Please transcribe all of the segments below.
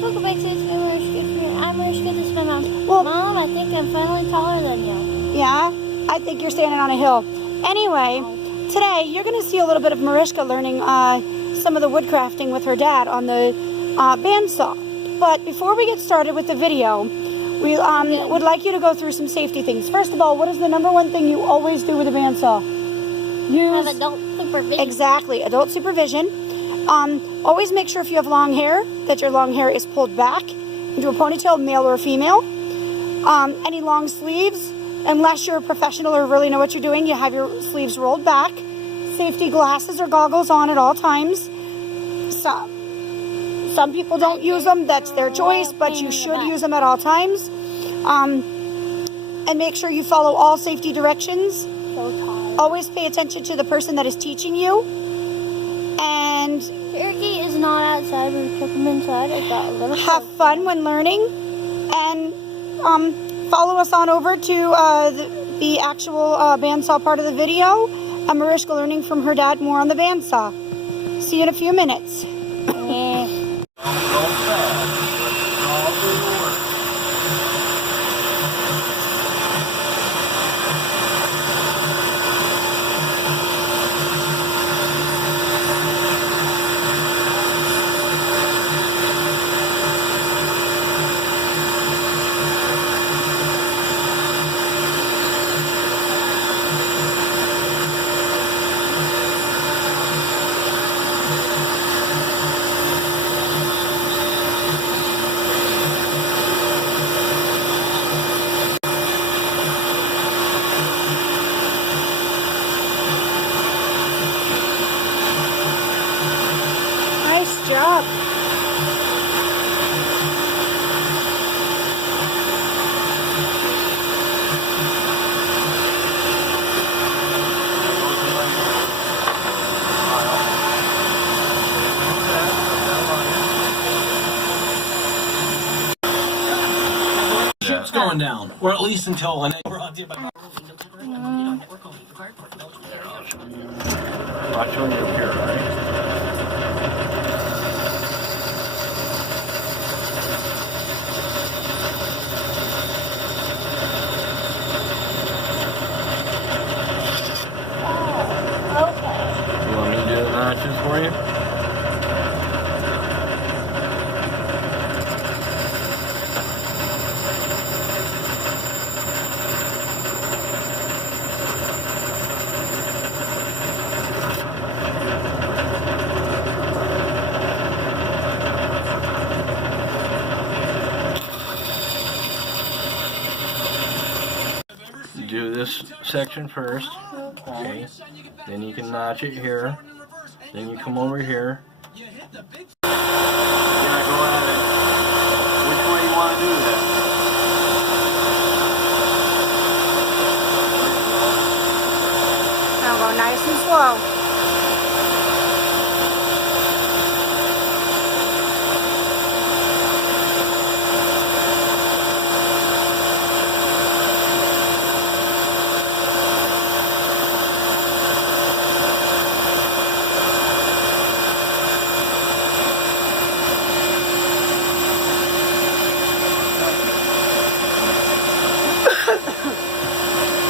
welcome back to ItsM3Mariska. I'm Mariska, this is my mom. Well, Mom, I think I'm finally taller than you. Yeah? I think you're standing on a hill. Anyway, today you're going to see a little bit of Mariska learning some of the woodcrafting with her dad on the bandsaw. But before we get started with the video, we would like you to go through some safety things. First of all, what is the number one thing you always do with a bandsaw? Have adult supervision. Exactly, adult supervision. Always make sure if you have long hair, that your long hair is pulled back into a ponytail, male or female. Any long sleeves, unless you're a professional or really know what you're doing, you have your sleeves rolled back. Safety glasses or goggles on at all times. Some people don't use them, that's their choice, but you should use them at all times. And make sure you follow all safety directions. Always pay attention to the person that is teaching you. And Cherokee is not outside, we took him inside. I got a little have fun when learning. And follow us on over to the actual bandsaw part of the video. Mariska learning from her dad more on the bandsaw. See you in a few minutes. Nice job. Ship's going down, or at least until an I'll show you up here, right? You want me to do the notches for you? Do this section first, okay? Then you can notch it here. Then you come over here. Yeah, go at it. Which way you want to do that? Now go nice and slow.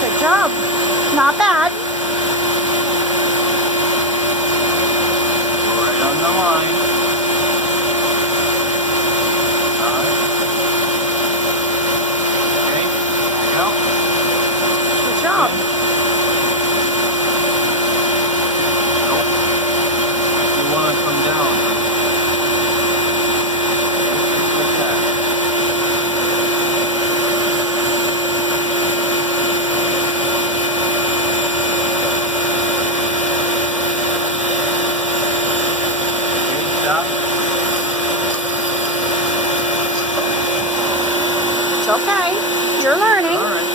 Good job. Not bad. Go right on the line. Okay, there you go. Good job. You want to come down. Like that. It's okay. You're learning. All right.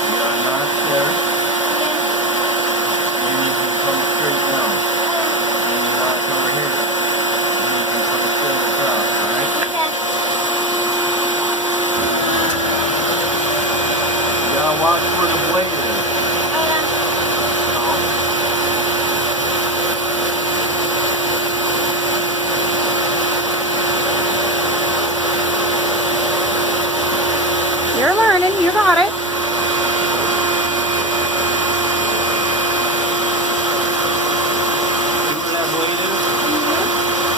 You got a notch there. And you can come straight down. And you notch over here. And you can come straight across, all right? You're learning. You got it. See where that blade is?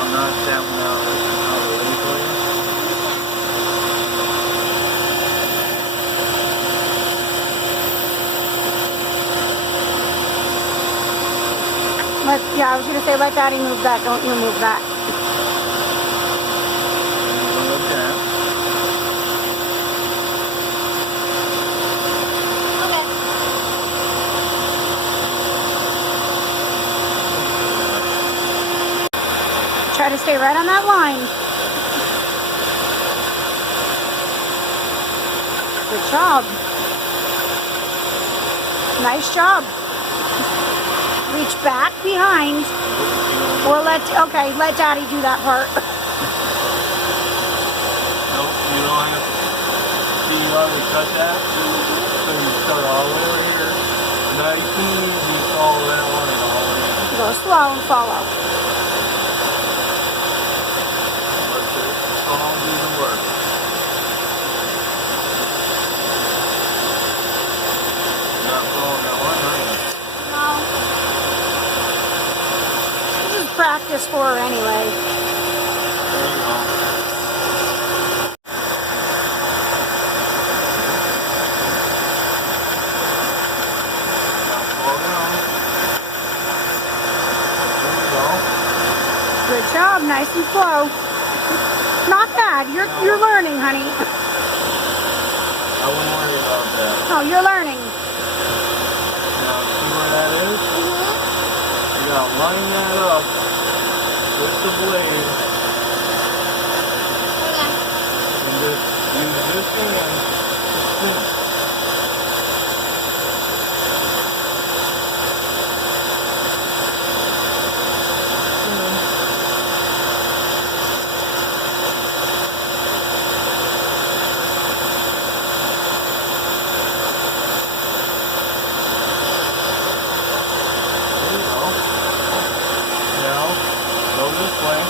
I'm not tapping out the blade for you. Yeah, I was going to say, let Daddy move that. Don't you move that. Try to stay right on that line. Good job. Nice job. Reach back behind. Or let Daddy do that part. Nope, you don't have to. See, you want to touch that? So you start all the way over here. Nice and easy, follow that line all the way. Go slow and follow. Let the song do the work. Not following that line, are you? No. This is practice for her anyway. There you go. Now slow down. There you go. Good job, nice and slow. Not bad. You're learning, honey. I wouldn't worry about that. Oh, you're learning. Now see where that is? You gotta line that up with the blade and just use this hand to spin it. There you go. Now, go this way.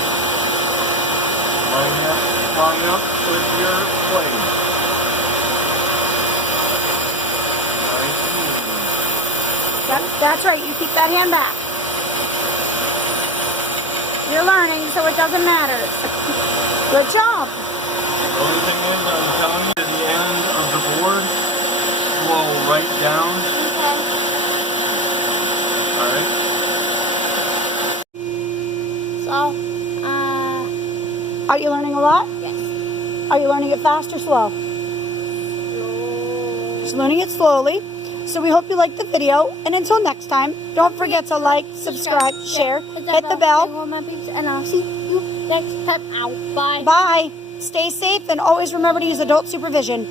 Line up with your blade. Nice and easy. That's right. You keep that hand back. You're learning, so it doesn't matter. Good job. The only thing is, I'm telling you, the end of the board slow right down. Okay. Alright? So, Are you learning a lot? yes. Are you learning it fast or slow? Just learning it slowly. So we hope you liked the video. And until next time, don't forget to like, subscribe, share, hit the bell. And I'll see you next time. Out. Bye. Bye. Stay safe and always remember to use adult supervision.